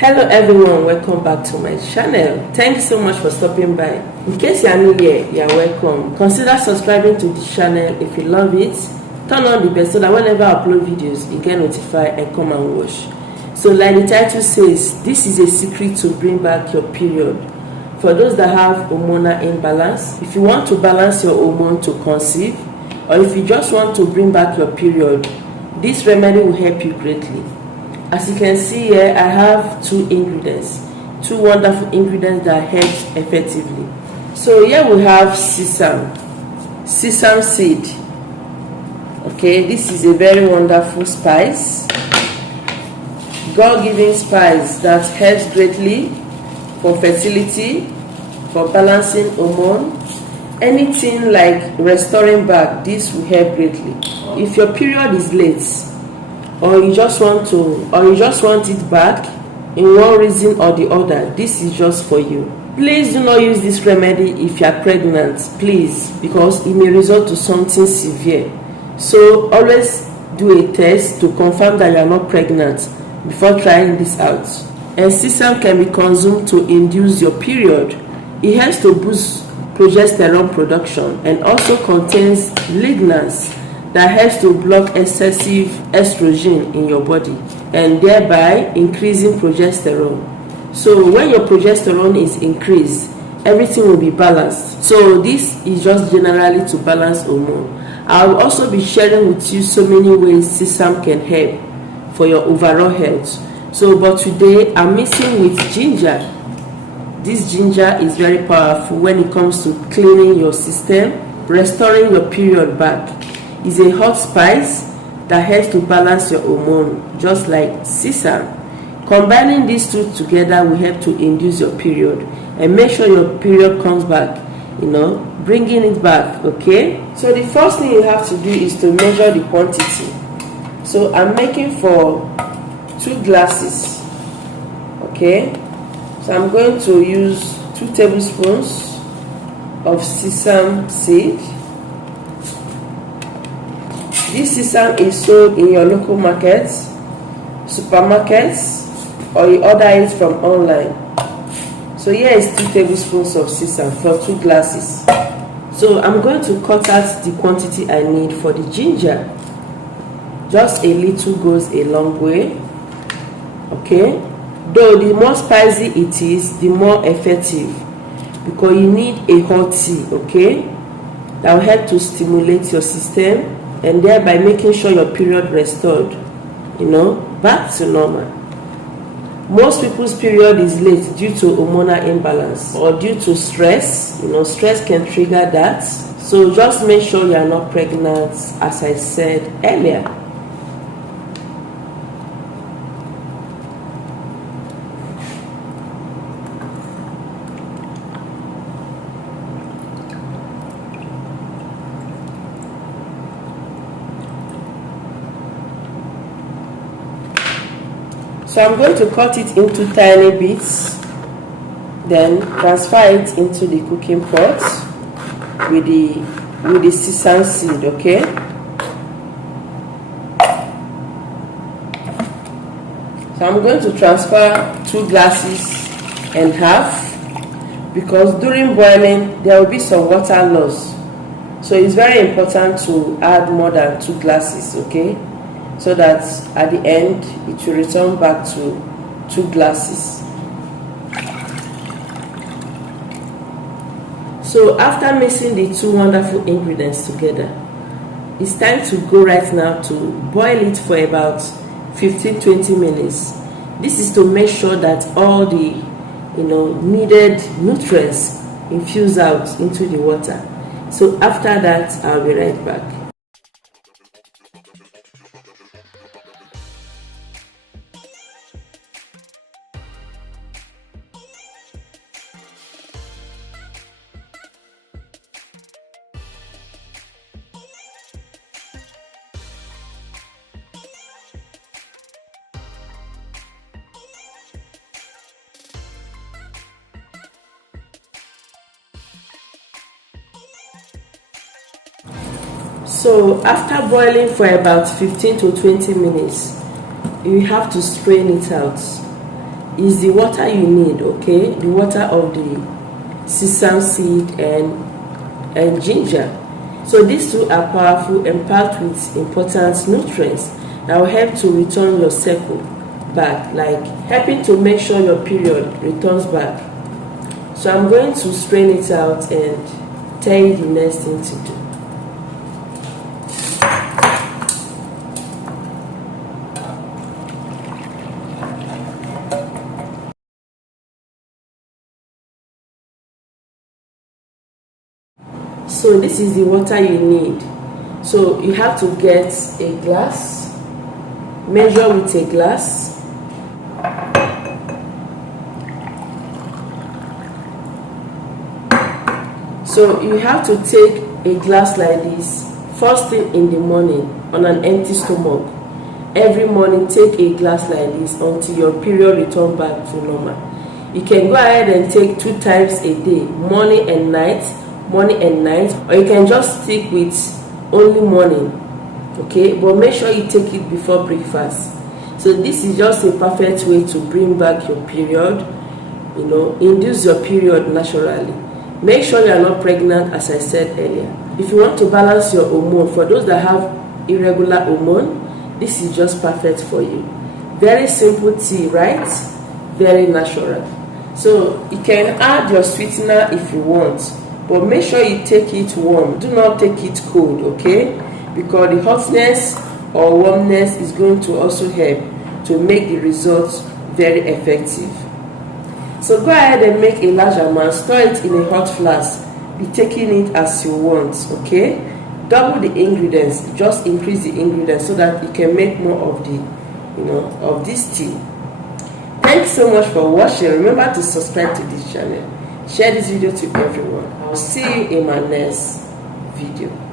Hello everyone, welcome back to my channel. Thank you so much for stopping by. In case you are new here, you are welcome. Consider subscribing to the channel if you love it. Turn on the bell so that whenever I upload videos, you get notified and come and watch. So like the title says, this is a secret to bring back your period. For those that have hormonal imbalance, if you want to balance your hormone to conceive, or if you just want to bring back your period, this remedy will help you greatly. As you can see here, I have two wonderful ingredients that help effectively. So here we have sesame seed. Okay, this is a very wonderful spice, God-given spice that helps greatly for fertility, for balancing hormone, anything like restoring back. This will help greatly. If your period is late, or you just want it back in one reason or the other, this is just for you. Please do not use this remedy if you are pregnant, please, because it may result to something severe. So always do a test to confirm that you are not pregnant before trying this out. And sesame can be consumed to induce your period. It helps to boost progesterone production and also contains lignans that helps to block excessive estrogen in your body and thereby increasing progesterone. So when your progesterone is increased, everything will be balanced. So this is just generally to balance hormone. I will also be sharing with you so many ways sesame can help for your overall health. So but today I'm mixing with ginger. This ginger is very powerful when it comes to cleaning your system, restoring your period back. It's a hot spice that helps to balance your hormone, just like sesame. Combining these two together will help to induce your period and make sure your period comes back, bringing it back. Okay, so the first thing you have to do is to measure the quantity. So I'm making for 2 glasses. Okay, so I'm going to use 2 tablespoons of sesame seed. This sesame is sold in your local markets, supermarkets, or you order it from online. So here is 2 tablespoons of sesame for 2 glasses. So I'm going to cut out the quantity I need for the ginger. Just a little goes a long way. Okay, though the more spicy it is, the more effective, because you need a hot tea. Okay, that will help to stimulate your system and thereby making sure your period restored, back to normal. Most people's period is late due to hormonal imbalance or due to stress. Stress can trigger that. So just make sure you are not pregnant, as I said earlier. So I'm going to cut it into tiny bits, then transfer it into the cooking pot with the sesame seed. Okay, so I'm going to transfer 2 glasses and half, because during boiling there will be some water loss. So it's very important to add more than 2 glasses. Okay, so that at the end it will return back to 2 glasses. So after mixing the 2 wonderful ingredients together, it's time to go right now to boil it for about 15-20 minutes. This is to make sure that all the needed nutrients infuse out into the water. So after that, I'll be right back. So after boiling for about 15 to 20 minutes, you have to strain it out. is the water you need, okay? The water of the sesame seed and ginger. So these two are powerful and packed with important nutrients that will help to return your cycle back, like helping to make sure your period returns back. So I'm going to strain it out and tell you the next thing to do. So this is the water you need. So you have to get a glass, measure with a glass. So you have to take a glass like this first thing in the morning on an empty stomach. Every morning take a glass like this until your period return back to normal. You can go ahead and take 2 times a day, morning and night, or you can just stick with only morning, okay? But make sure you take it before breakfast. So this is just a perfect way to bring back your period, induce your period naturally. Make sure you are not pregnant, as I said earlier. If you want to balance your hormone, for those that have irregular hormone, this is just perfect for you. Very simple tea, right? Very natural. So you can add your sweetener if you want, but make sure you take it warm. Do not take it cold, okay? Because the hotness or warmness is going to also help to make the results very effective. So go ahead and make a large amount, store it in a hot flask. Be taking it as you want, okay? Double the ingredients, just increase the ingredients so that you can make more of the, of this tea. Thanks so much for watching. Remember to subscribe to this channel. Share this video to everyone. I'll see you in my next video.